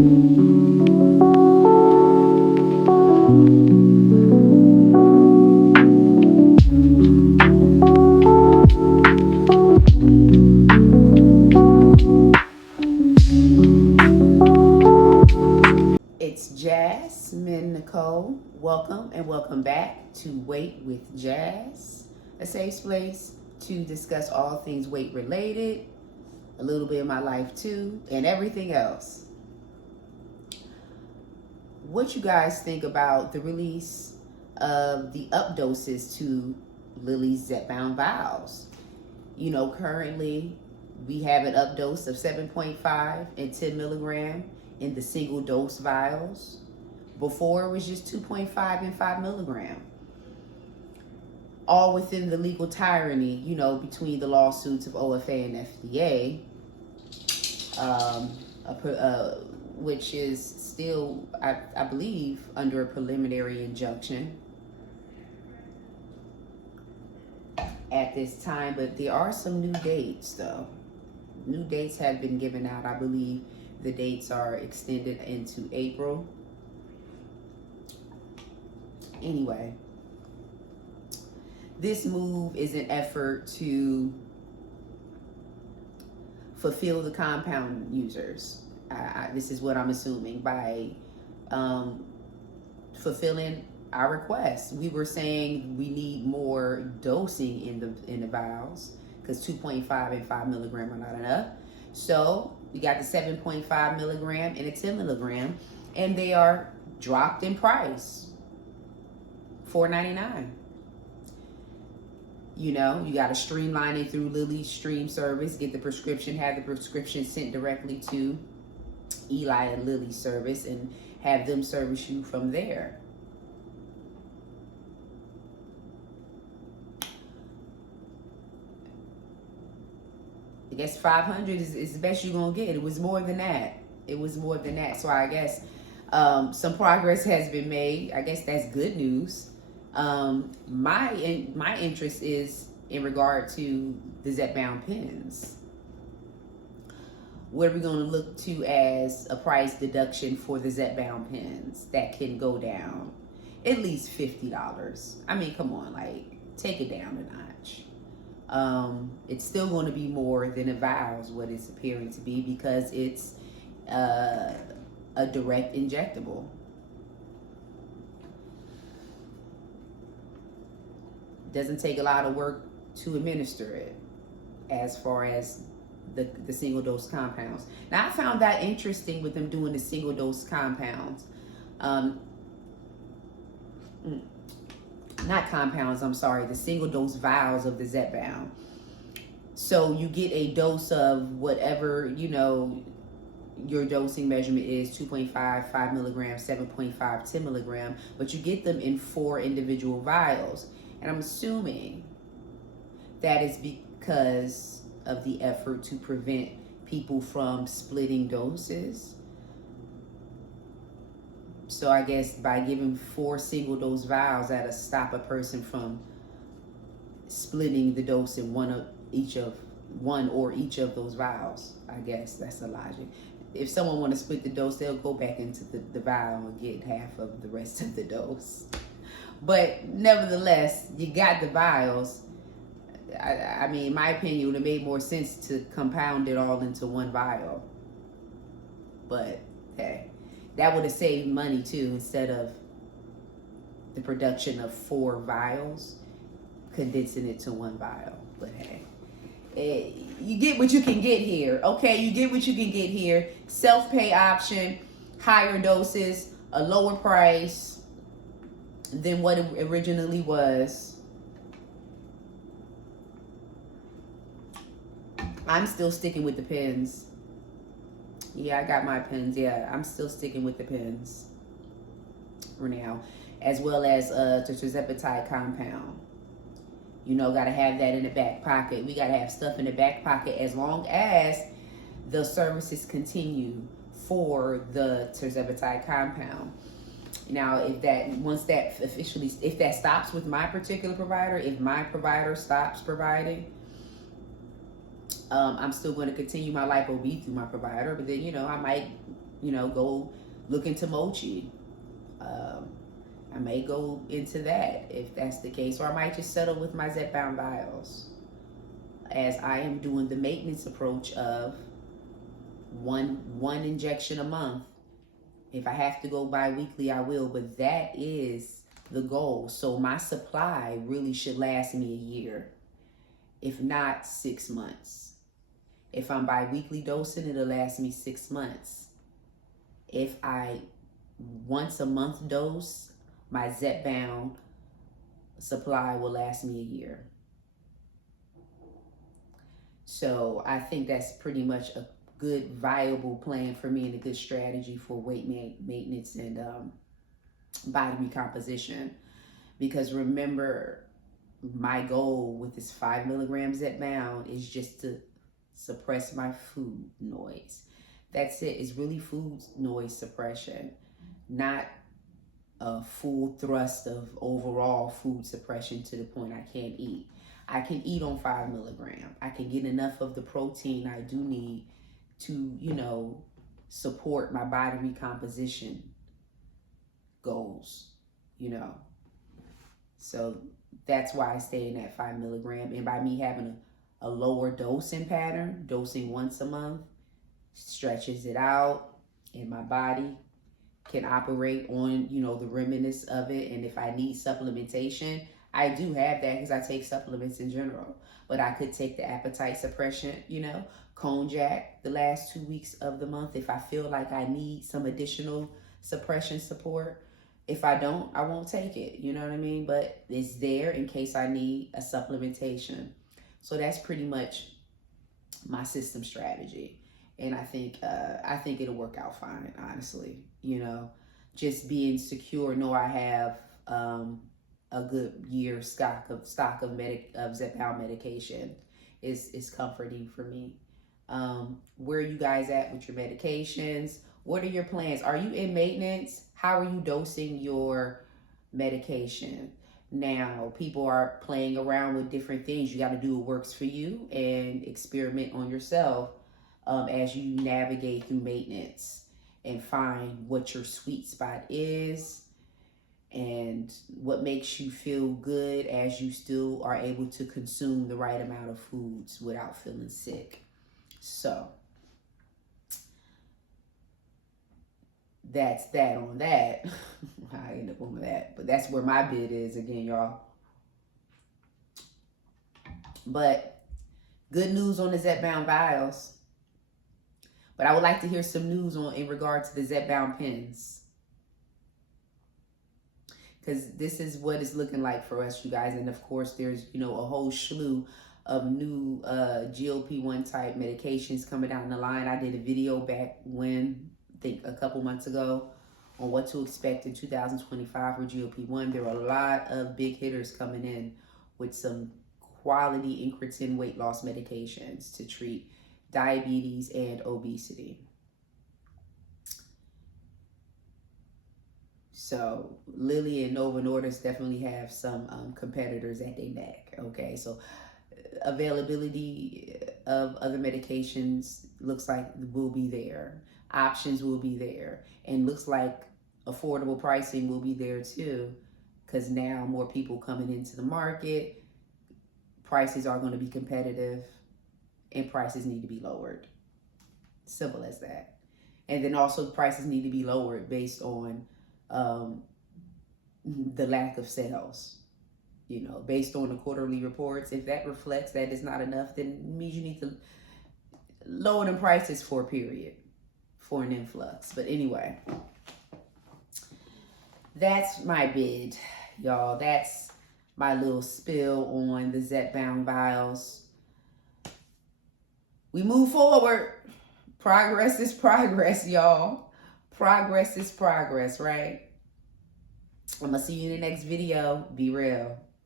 It's Jasmine Nicole. Welcome and welcome back to Weight with Jazz, a safe place to discuss all things weight related, a little bit of my life too, and everything else. What you guys think about the release of the updoses to Lilly's Zepbound vials? You know, currently we have an updose of 7.5 and 10 milligram in the single dose vials. Before it was just 2.5 and 5 milligram. All within the legal tyranny, you know, between the lawsuits of OFA and FDA, which is still, I believe, under a preliminary injunction at this time. But there are some new dates, though. New dates have been given out. I believe the dates are extended into April. Anyway, this move is an effort to fulfill the compound users. This is what I'm assuming by fulfilling our request. We were saying we need more dosing in the vials because 2.5 and 5 milligram are not enough. So we got the 7.5 milligram and a 10 milligram, and they are dropped in price. $4.99. You know, you got to streamline it through Lilly's stream service, get the prescription, have the prescription sent directly to Eli and Lilly's service, and have them service you from there. I guess 500 is the best you're going to get. It was more than that. So I guess some progress has been made. I guess that's good news. My interest is in regard to the Zepbound pens. What are we going to look to as a price deduction for the Zepbound pens that can go down at least $50? I mean, come on, like, take it down a notch. It's still going to be more than a vials, what it's appearing to be, because it's a direct injectable. Doesn't take a lot of work to administer it as far as the single dose compounds. Now, I found that interesting with them doing the single dose compounds. Not compounds, I'm sorry, the single dose vials of the Zepbound. So you get a dose of whatever, you know, your dosing measurement is, 2.5, 5 milligrams, 7.5, 10 milligram, but you get them in 4 individual vials. And I'm assuming that is because of the effort to prevent people from splitting doses. So I guess by giving 4 single dose vials, that'll stop a person from splitting the dose in one or each of those vials. I guess that's the logic. If someone want to split the dose, they'll go back into the vial and get half of the rest of the dose. But nevertheless, you got the vials. I mean, in my opinion, it would have made more sense to compound it all into one vial. But hey, that would have saved money too, instead of the production of 4 vials, condensing it to one vial. But hey, you get what you can get here. Okay, you get what you can get here. Self-pay option, higher doses, a lower price than what it originally was. I'm still sticking with the pens. Yeah, I got my pens. Yeah, I'm still sticking with the pens for now, as well as tetrazetapetide compound. You know, got to have that in the back pocket. We got to have stuff in the back pocket as long as the services continue for the tetrazetapetide compound. Now, if that stops with my particular provider, if my provider stops providing, I'm still going to continue my lipo-B through my provider, but then, you know, I might you know, go look into mochi. I may go into that if that's the case, or I might just settle with my Zepbound vials, as I am doing the maintenance approach of one injection a month. If I have to go bi-weekly, I will, but that is the goal. So my supply really should last me a year, if not 6 months. If I'm bi-weekly dosing, it'll last me 6 months. If I once a month dose, my Zepbound supply will last me a year. So I think that's pretty much a good, viable plan for me and a good strategy for weight maintenance and body recomposition. Because remember, my goal with this 5 milligrams Zepbound is just to suppress my food noise. That's it. It's really food noise suppression, not a full thrust of overall food suppression to the point I can't eat. I can eat on 5 milligram. I can get enough of the protein I do need to, you know, support my body recomposition goals, you know. So that's why I stay in that 5 milligram. And by me having a lower dosing pattern, dosing once a month, stretches it out, and my body can operate on, you know, the remnants of it. And if I need supplementation, I do have that because I take supplements in general. But I could take the appetite suppression, you know, Konjac the last 2 weeks of the month if I feel like I need some additional suppression support. If I don't, I won't take it, you know what I mean? But it's there in case I need a supplementation. So that's pretty much my system strategy. And I think it'll work out fine, honestly. You know, just being secure, know I have a good year stock of Zepbound medication is comforting for me. Where are you guys at with your medications? What are your plans? Are you in maintenance? How are you dosing your medication? Now, people are playing around with different things. You got to do what works for you and experiment on yourself as you navigate through maintenance and find what your sweet spot is and what makes you feel good as you still are able to consume the right amount of foods without feeling sick. So that's that on that. I end up on that, but that's where my bid is again, y'all. But good news on the Zepbound vials. But I would like to hear some news in regard to the Zepbound pens, because this is what it's looking like for us, you guys. And of course, there's, you know, a whole slew of new GLP-1 type medications coming down the line. I did a video back when, I think a couple months ago, on what to expect in 2025 for GLP-1. There are a lot of big hitters coming in with some quality incretin weight loss medications to treat diabetes and obesity. So Lilly and Novo Nordisk definitely have some competitors at their neck. Okay, so availability of other medications looks like will be there. Options will be there, and looks like affordable pricing will be there too, because now more people coming into the market, prices are going to be competitive, and prices need to be lowered. Simple as that. And then also prices need to be lowered based on the lack of sales. You know, based on the quarterly reports, if that reflects that it's not enough, then it means you need to lower the prices for a period, for an influx. But anyway, that's my bid, y'all. That's my little spill on the Zepbound vials. We move forward. Progress is progress, y'all. Progress is progress, right? I'm gonna see you in the next video. Be real.